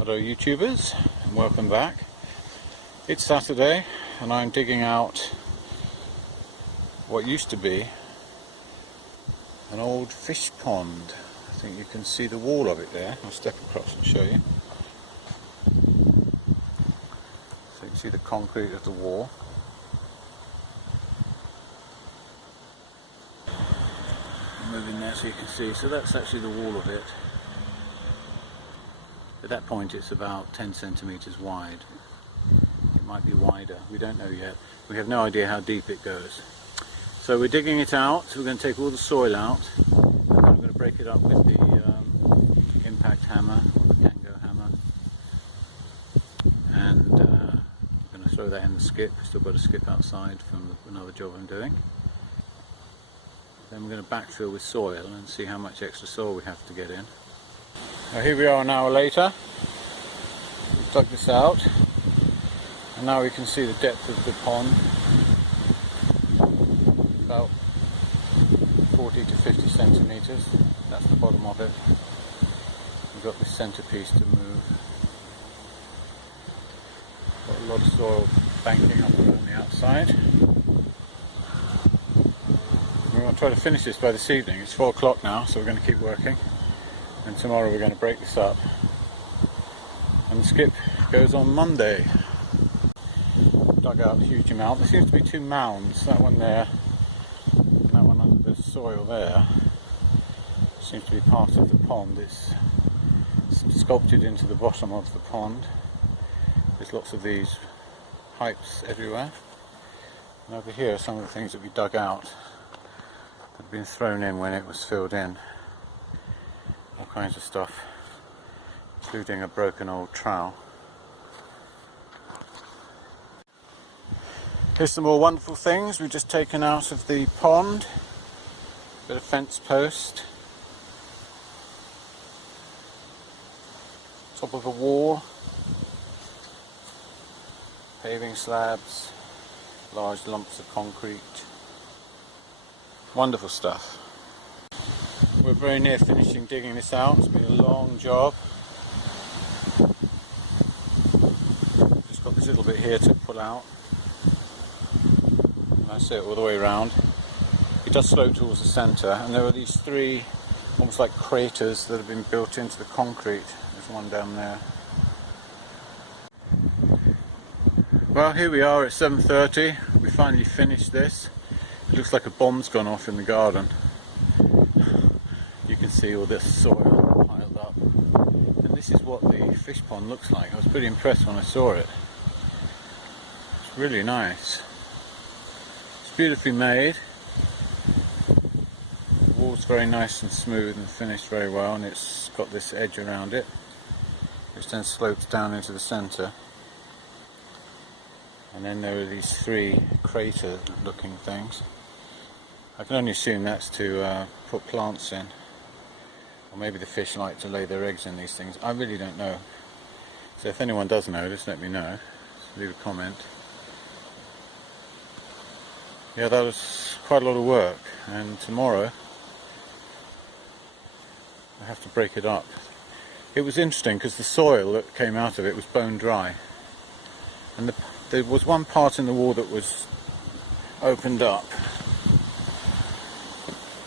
Hello YouTubers, and welcome back. It's Saturday and I'm digging out what used to be an old fish pond. I think you can see the wall of it there. I'll step across and show you. So you can see the concrete of the wall. I'm moving there so you can see. So that's actually the wall of it. At that point it's about 10 centimeters wide. It might be wider, we don't know yet. We have no idea how deep it goes. So we're digging it out, we're going to take all the soil out, and then we're going to break it up with the impact hammer, or the Kango hammer. And we're going to throw that in the skip. We've still got a skip outside from another job I'm doing. Then we're going to backfill with soil and see how much extra soil we have to get in. Now here we are an hour later. We've dug this out and now we can see the depth of the pond, about 40 to 50 centimeters. That's the bottom of it. We've got this centerpiece to move. Got a lot of soil banking up around the outside. We're going to try to finish this by this evening. It's 4 o'clock now, so we're going to keep working. And tomorrow we're going to break this up. And the skip goes on Monday. Dug out a huge amount. There seems to be 2 mounds. That one there and that one under the soil there seems to be part of the pond. It's sculpted into the bottom of the pond. There's lots of these pipes everywhere. And over here are some of the things that we dug out that had been thrown in when it was filled in. All kinds of stuff, including a broken old trowel. Here's some more wonderful things we've just taken out of the pond. Bit of fence post, top of a wall, paving slabs, large lumps of concrete. Wonderful stuff. We're very near finishing digging this out. It's been a long job. Just got this little bit here to pull out. And that's it all the way around. It does slope towards the centre, and there are these 3 almost like craters that have been built into the concrete. There's one down there. Well, here we are at 7:30. We finally finished this. It looks like a bomb's gone off in the garden. You can see all this soil piled up, and this is what the fish pond looks like. I was pretty impressed when I saw it. It's really nice. It's beautifully made. The wall's very nice and smooth and finished very well, and it's got this edge around it which then slopes down into the centre. And then there are these 3 crater looking things. I can only assume that's to put plants in. Or maybe the fish like to lay their eggs in these things. I really don't know. So if anyone does know, just let me know. Just leave a comment. Yeah, that was quite a lot of work. And tomorrow I have to break it up. It was interesting because the soil that came out of it was bone dry. And there was one part in the wall that was opened up,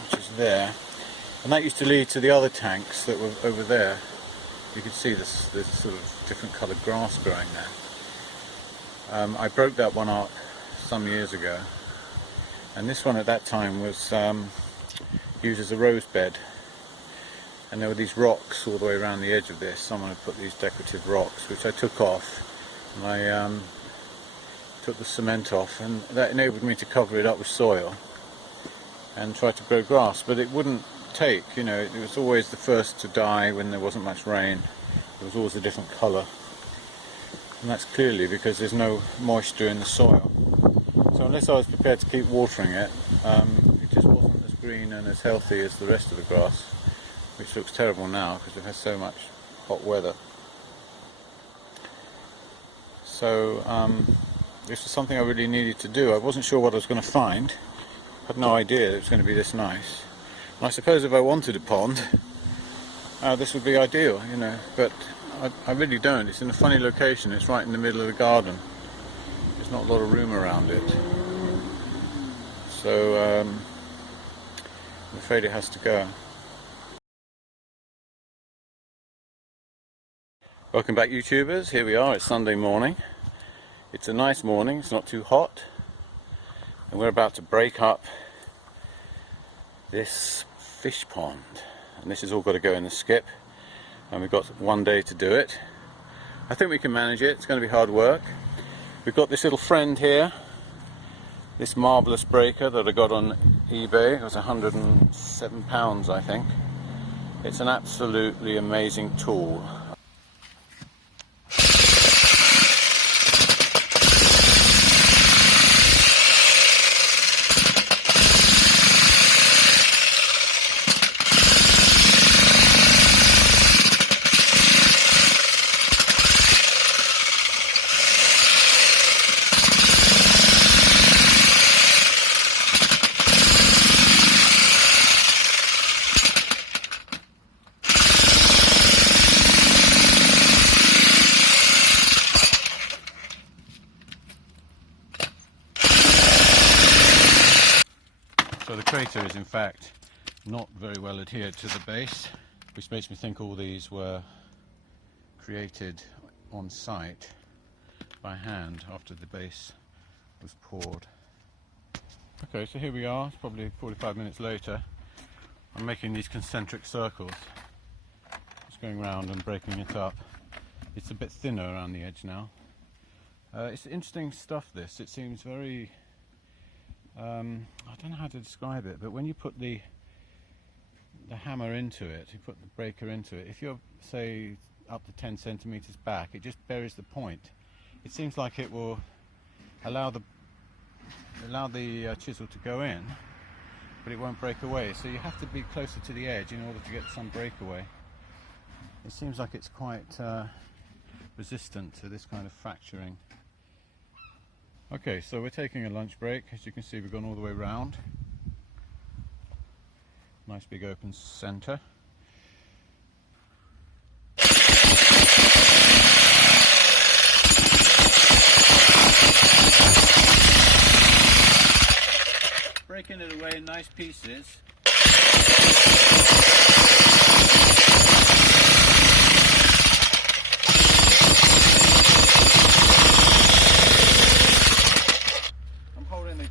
which is there. And that used to lead to the other tanks that were over there. You can see this sort of different coloured grass growing there. I broke that one up some years ago, and this one at that time was used as a rose bed. And there were these rocks all the way around the edge of this. Someone had put these decorative rocks, which I took off, and I took the cement off, and that enabled me to cover it up with soil and try to grow grass. But it wouldn't take, you know, it was always the first to die when there wasn't much rain. It was always a different colour, and that's clearly because there's no moisture in the soil. So unless I was prepared to keep watering it, it just wasn't as green and as healthy as the rest of the grass, which looks terrible now because it has so much hot weather. So this was something I really needed to do. I wasn't sure what I was going to find. I had no idea it was going to be this nice. And I suppose if I wanted a pond, this would be ideal, you know, but I really don't. It's in a funny location. It's right in the middle of the garden. There's not a lot of room around it. So I'm afraid it has to go. Welcome back, YouTubers. Here we are. It's Sunday morning. It's a nice morning. It's not too hot. And we're about to break up this fish pond. And this has all got to go in the skip. And we've got one day to do it. I think we can manage it. It's going to be hard work. We've got this little friend here. This marvellous breaker that I got on eBay. It was £107, I think. It's an absolutely amazing tool. So the crater is in fact not very well adhered to the base, which makes me think all these were created on site by hand after the base was poured. Okay, so here we are. It's probably 45 minutes later. I'm making these concentric circles, just going round and breaking it up. It's a bit thinner around the edge now. It's interesting stuff, this. It seems very I don't know how to describe it, but when you put the hammer into it, you put the breaker into it, if you're, say, up to 10 centimeters back, it just buries the point. It seems like it will allow the chisel to go in, but it won't break away. So you have to be closer to the edge in order to get some breakaway. It seems like it's quite resistant to this kind of fracturing. Okay, so we're taking a lunch break. As you can see, we've gone all the way round. Nice big open centre. Breaking it away in nice pieces.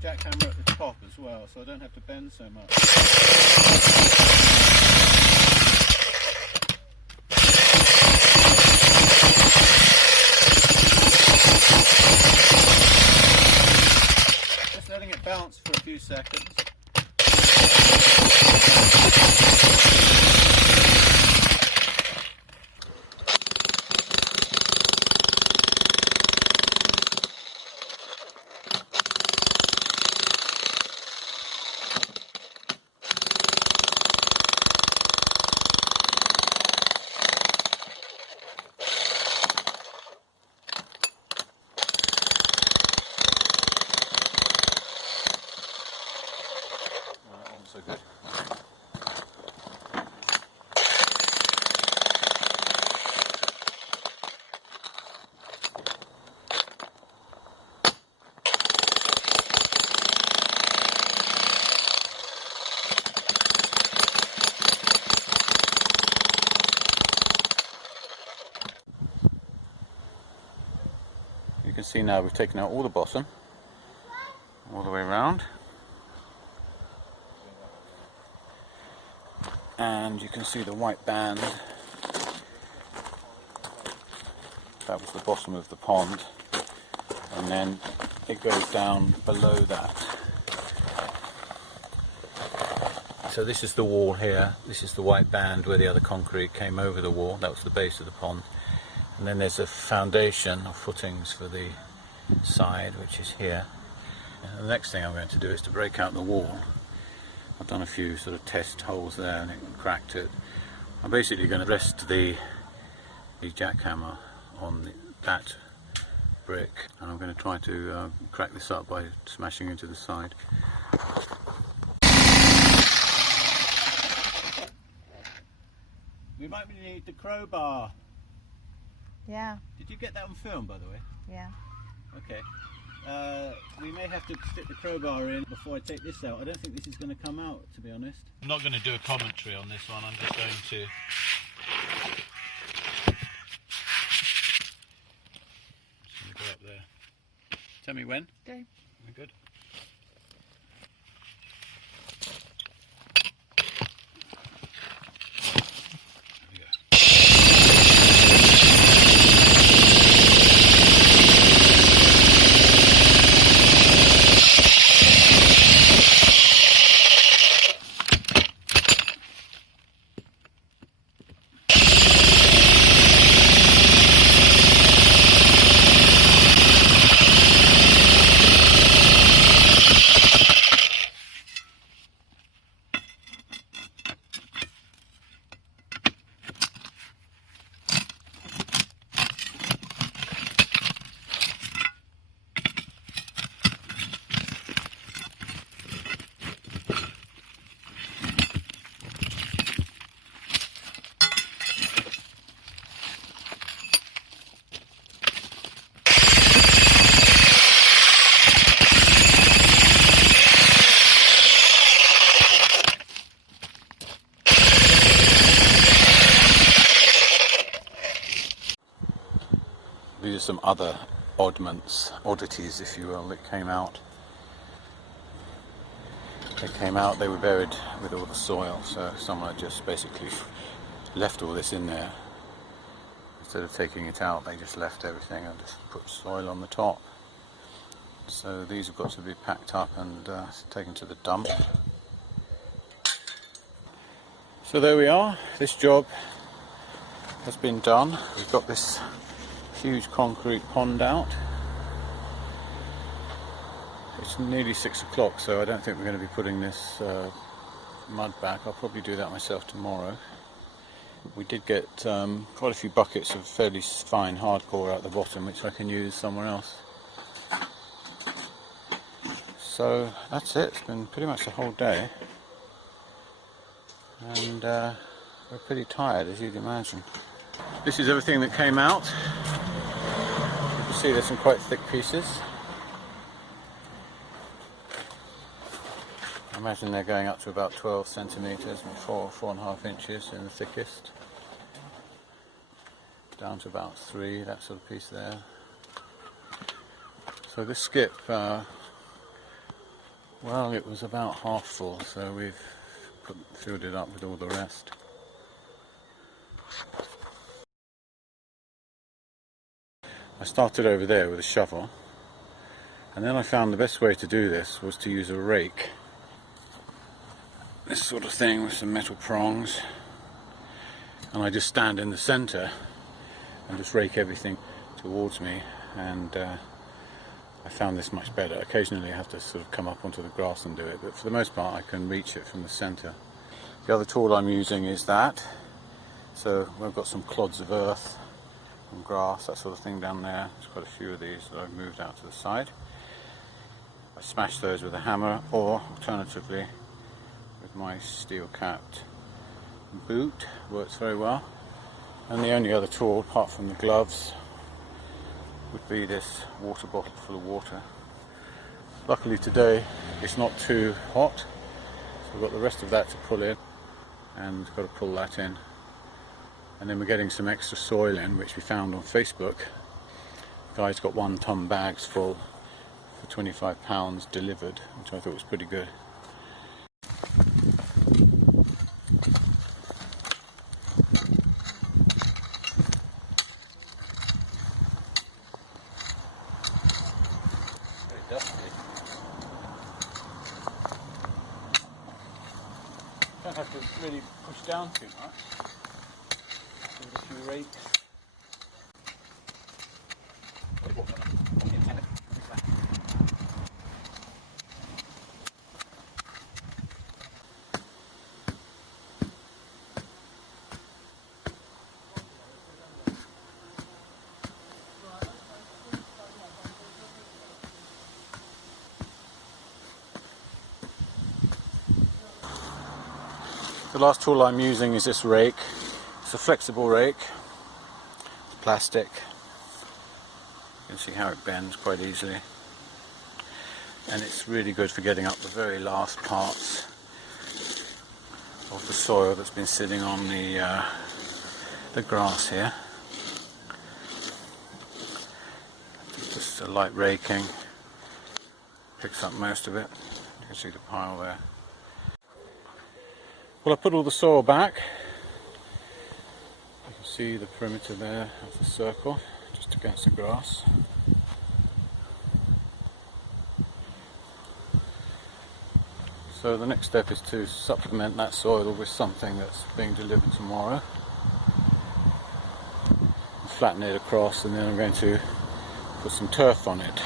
Jackhammer at the top as well, so I don't have to bend so much. Just letting it bounce for a few seconds. So good. You can see now we've taken out all the bottom, all the way around. And you can see the white band. That was the bottom of the pond, and then it goes down below that. So this is the wall here. This is the white band where the other concrete came over the wall. That was the base of the pond. And then there's a foundation or footings for the side, which is here. And the next thing I'm going to do is to break out the wall. I've done a few sort of test holes there and it cracked it. I'm basically going to rest the jackhammer on that brick, and I'm going to try to crack this up by smashing into the side. We might need the crowbar. Yeah. Did you get that on film, by the way? Yeah. Okay. We may have to stick the crowbar in before I take this out. I don't think this is going to come out, to be honest. I'm not going to do a commentary on this one. I'm just going to... Go up there. Tell me when. Okay. Good. These are some other oddities, if you will, that came out. They were buried with all the soil, so someone had just basically left all this in there. Instead of taking it out, they just left everything and just put soil on the top. So these have got to be packed up and taken to the dump. So there we are, this job has been done. We've got this huge concrete pond out. It's nearly 6 o'clock, so I don't think we're going to be putting this mud back. I'll probably do that myself tomorrow. We did get quite a few buckets of fairly fine hardcore out the bottom, which I can use somewhere else. So that's it. It's been pretty much the whole day, and we're pretty tired, as you'd imagine. This is everything that came out. You can see there's some quite thick pieces. I imagine they're going up to about 12 centimetres, 4.5 inches in the thickest. Down to about 3, that sort of piece there. So this skip, well, it was about half full, so we've filled it up with all the rest. I started over there with a shovel, and then I found the best way to do this was to use a rake. This sort of thing with some metal prongs, and I just stand in the centre and just rake everything towards me, and I found this much better. Occasionally I have to sort of come up onto the grass and do it, but for the most part I can reach it from the centre. The other tool I'm using is that. So I've got some clods of earth and grass, that sort of thing down there. There's quite a few of these that I've moved out to the side. I smash those with a hammer, or alternatively with my steel capped boot. Works very well. And the only other tool apart from the gloves would be this water bottle full of water. Luckily today it's not too hot, so we've got the rest of that to pull in, and got to pull that in. And then we're getting some extra soil in, which we found on Facebook. The guy's got 1 ton bags full for £25 delivered, which I thought was pretty good. Very dusty. Don't have to really push down too much. Give it a few rakes. The last tool I'm using is this rake. It's a flexible rake. It's plastic. You can see how it bends quite easily. And it's really good for getting up the very last parts of the soil that's been sitting on the grass here. Just a light raking picks up most of it. You can see the pile there. Well, I put all the soil back. You can see the perimeter there of the circle just against the grass. So the next step is to supplement that soil with something that's being delivered tomorrow. Flatten it across, and then I'm going to put some turf on it.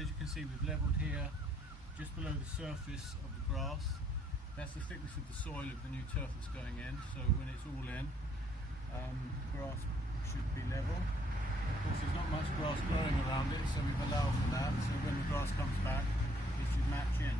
As you can see, we've levelled here just below the surface of the grass. That's the thickness of the soil of the new turf that's going in, so when it's all in, the grass should be level. Of course, there's not much grass growing around it, so we've allowed for that, so when the grass comes back it should match in.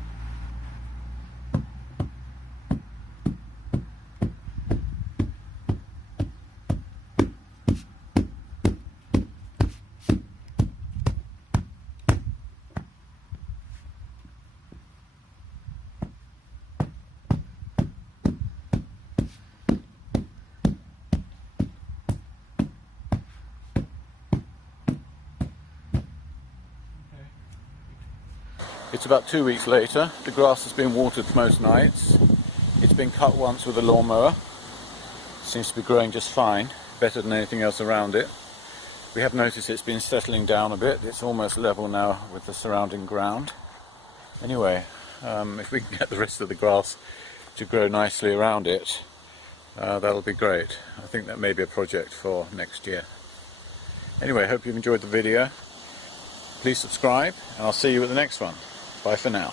It's about 2 weeks later. The grass has been watered most nights. It's been cut once with a lawnmower. Seems to be growing just fine, better than anything else around it. We have noticed it's been settling down a bit. It's almost level now with the surrounding ground. Anyway, if we can get the rest of the grass to grow nicely around it, that'll be great. I think that may be a project for next year. Anyway, hope you've enjoyed the video. Please subscribe, and I'll see you at the next one. Bye for now.